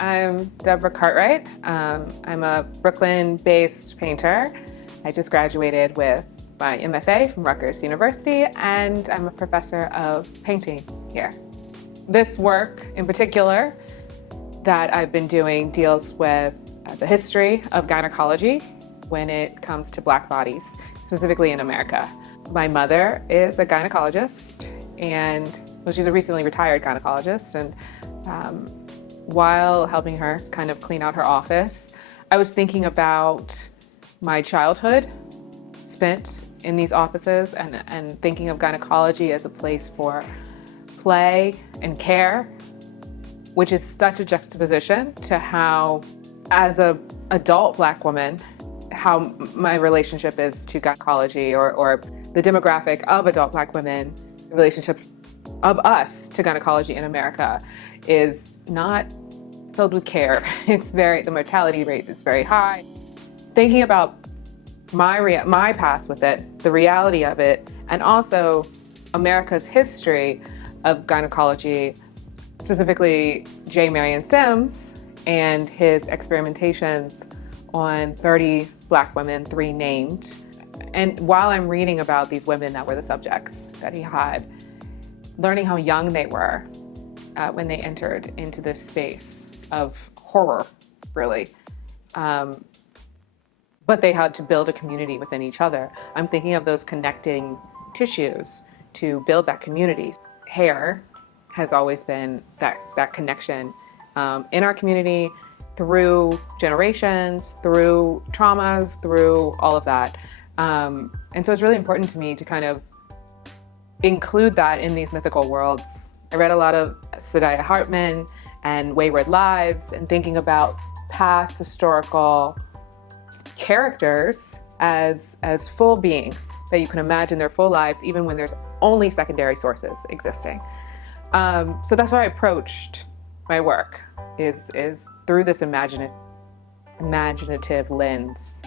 I'm Debra Cartwright. I'm a Brooklyn-based painter. I just graduated with my MFA from Rutgers University, and I'm a professor of painting here. This work in particular that I've been doing deals with the history of gynecology when it comes to Black bodies, specifically in America. My mother is a gynecologist, and she's a recently retired gynecologist, and while helping her kind of clean out her office, I was thinking about my childhood spent in these offices and thinking of gynecology as a place for play and care, which is such a juxtaposition to how, as an adult Black woman, how my relationship is to gynecology, or the demographic of adult Black women, the relationship of us to gynecology in America is not filled with care. The mortality rate is very high. Thinking about my past with it, the reality of it, and also America's history of gynecology, specifically J. Marion Sims and his experimentations on 30 Black women, 3 named. And while I'm reading about these women that were the subjects that he had, learning how young they were when they entered into this space of horror, really. But they had to build a community within each other. I'm thinking of those connecting tissues to build that community. Hair has always been that connection in our community through generations, through traumas, through all of that. And so it's really important to me to kind of include that in these mythical worlds. I read a lot of Saidiya Hartman and Wayward Lives, and thinking about past historical characters as full beings, that you can imagine their full lives even when there's only secondary sources existing. So that's how I approached my work, is through this imaginative lens.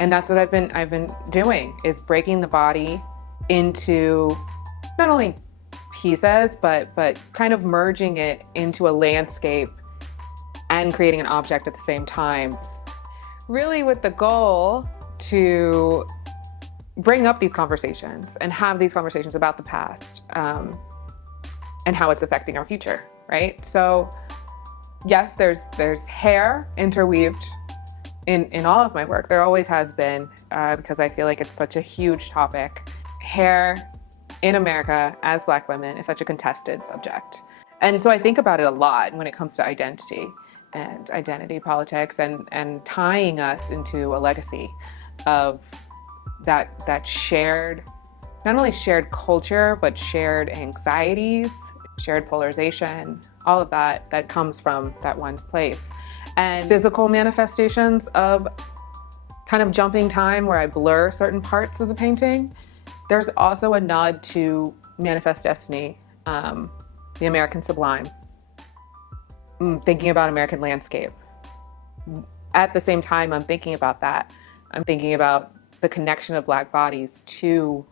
And that's what I've been doing, is breaking the body into not only pieces, but kind of merging it into a landscape and creating an object at the same time. Really with the goal to bring up these conversations and have these conversations about the past and how it's affecting our future, right? So yes, there's hair interweaved in all of my work. There always has been, because I feel like it's such a huge topic. Hair in America as Black women is such a contested subject. And so I think about it a lot when it comes to identity and identity politics, and tying us into a legacy of that shared, not only shared culture, but shared anxieties, shared polarization, all of that comes from that one place. And physical manifestations of kind of jumping time where I blur certain parts of the painting. There's also a nod to Manifest Destiny, the American Sublime, thinking about American landscape. At the same time I'm thinking about that, I'm thinking about the connection of Black bodies to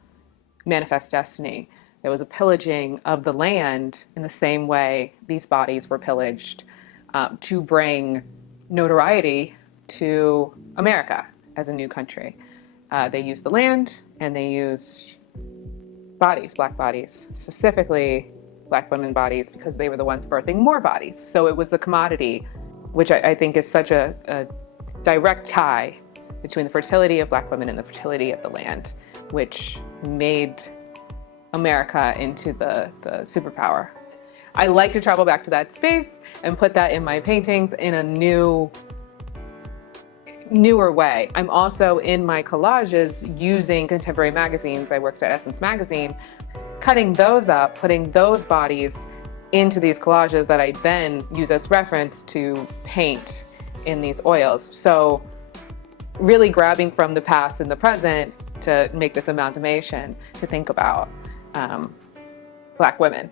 Manifest Destiny. There was a pillaging of the land in the same way these bodies were pillaged to bring notoriety to America as a new country. They used the land, and they used bodies, Black bodies, specifically Black women bodies, because they were the ones birthing more bodies. So it was the commodity, which I think is such a direct tie between the fertility of Black women and the fertility of the land, which made America into the superpower. I like to travel back to that space and put that in my paintings in a newer way. I'm also in my collages using contemporary magazines. I worked at Essence Magazine, cutting those up, putting those bodies into these collages that I then use as reference to paint in these oils. So really grabbing from the past and the present to make this amalgamation to think about Black women.